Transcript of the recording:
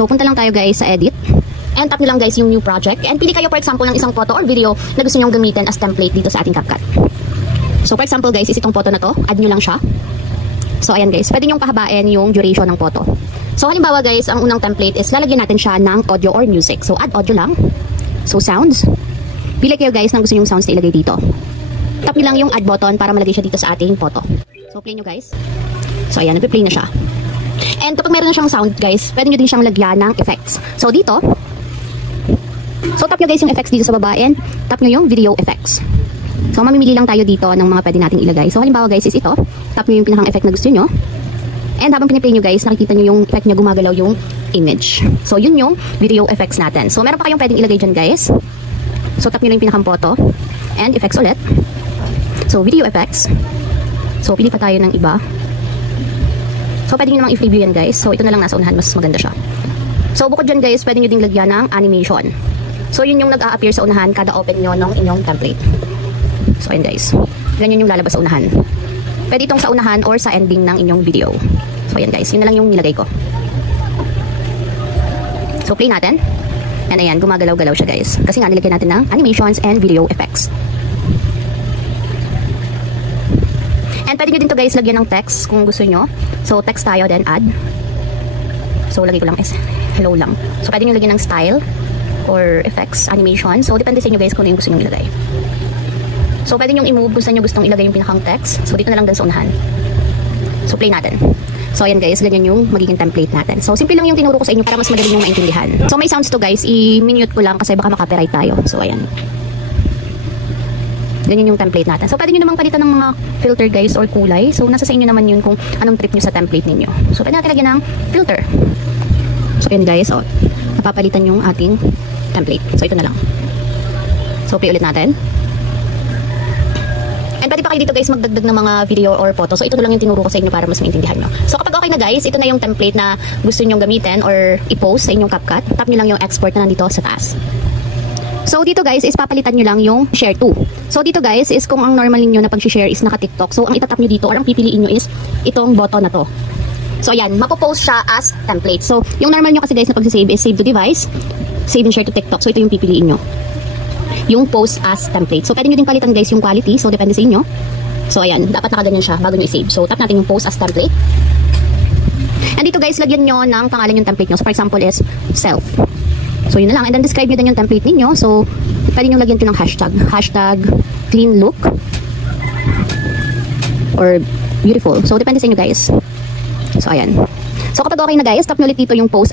So, punta lang tayo guys sa edit. And tap nyo lang guys yung new project. And pili kayo for example ng isang photo or video na gusto nyong gamitin as template dito sa ating CapCut. So, for example guys, is itong photo na to. Add nyo lang siya. So, ayan guys. Pwede nyong pahabain yung duration ng photo. So, halimbawa guys, ang unang template is lalagyan natin siya ng audio or music. So, add audio lang. So, sounds. Pili kayo guys ng gusto nyong sounds na ilagay dito. Tap nyo lang yung add button para malagay siya dito sa ating photo. So, play nyo guys. So, ayan. Nagpe-play na siya. And kapag meron na siyang sound guys, pwede nyo din siyang lagyan ng effects. So, dito, tap nyo guys yung effects dito sa baba and tap nyo yung video effects. So, mamimili lang tayo dito ng mga pwede nating ilagay. So, halimbawa guys is ito. Tap nyo yung pinakang effect na gusto nyo. And habang piniplay nyo guys, nakikita nyo yung effect niya gumagalaw yung image. So, yun yung video effects natin. So, meron pa kayong pwedeng ilagay dyan guys. So, tap nyo lang yung pinakang photo. And effects ulit. So, video effects. So, pili pa tayo ng iba. So, pwede nyo namang i-preview yan guys. So, ito na lang nasa unahan. Mas maganda siya. So, bukod dyan guys, pwede nyo ding lagyan ng animation. So, yun yung nag-a-appear sa unahan kada open nyo ng inyong template. So, ayun guys. Ganyan yung lalabas sa unahan. Pwede itong sa unahan or sa ending ng inyong video. So, ayan guys. Yun na lang yung nilagay ko. So, play natin. And ayan, gumagalaw-galaw siya guys. Kasi nga, nilagyan natin ng animations and video effects. And pwede nyo din to guys lagyan ng text kung gusto nyo. So, text tayo, then add. So, lagay ko lang is hello lang. So, pwede nyo lagyan ng style or effects, animation. So, depende sa inyo guys kung ano yung gusto nyo ilagay. So, pwede nyo i-move kung saan nyo gustong ilagay yung pinakang text. So, dito na lang din sa unahan. So, play natin. So, ayan guys, ganyan yung magiging template natin. So, simple lang yung tinuro ko sa inyo para mas madali yung maintindihan. So, may sounds to guys, i-minute ko lang kasi baka makapiright tayo. So, ayan. Ganyan yung template natin. So, pwede nyo naman palitan ng mga filter guys or kulay. So, nasa sa inyo naman yun kung anong trip nyo sa template ninyo. So, pwede natin lagyan ng filter. So, ayan guys, napapalitan yung ating template. So, ito na lang. So, play ulit natin. And pwede pa kayo dito guys magdagdag ng mga video or photo. So, ito na lang yung tinuro ko sa inyo para mas maintindihan nyo. So, kapag okay na guys, ito na yung template na gusto nyong gamitin or i-post sa inyong CapCut. Tap nyo lang yung export na nandito sa taas. So, dito guys is papalitan nyo lang yung share to. So, dito guys is kung ang normal niyo na pag-share is naka-TikTok. So, ang itatap nyo dito or ang pipiliin nyo is itong button na to. So, ayan. Mapopost siya as template. So, yung normal nyo kasi guys na pag-save is save to device, save and share to TikTok. So, ito yung pipiliin nyo. Yung post as template. So, pwede nyo din palitan guys yung quality. So, depende sa inyo. So, ayan. Dapat nakaganyan siya bago nyo i-save. So, tap natin yung post as template. And dito guys, lagyan nyo ng pangalan yung template nyo. So, for example is self. So, yun na lang. And then, describe nyo din yung template ninyo. So, pwede nyo lagyan ito ng hashtag. Hashtag clean look. Or beautiful. So, depende sa inyo guys. So, ayan. So, kapag okay na guys, tap nyo ulit dito yung post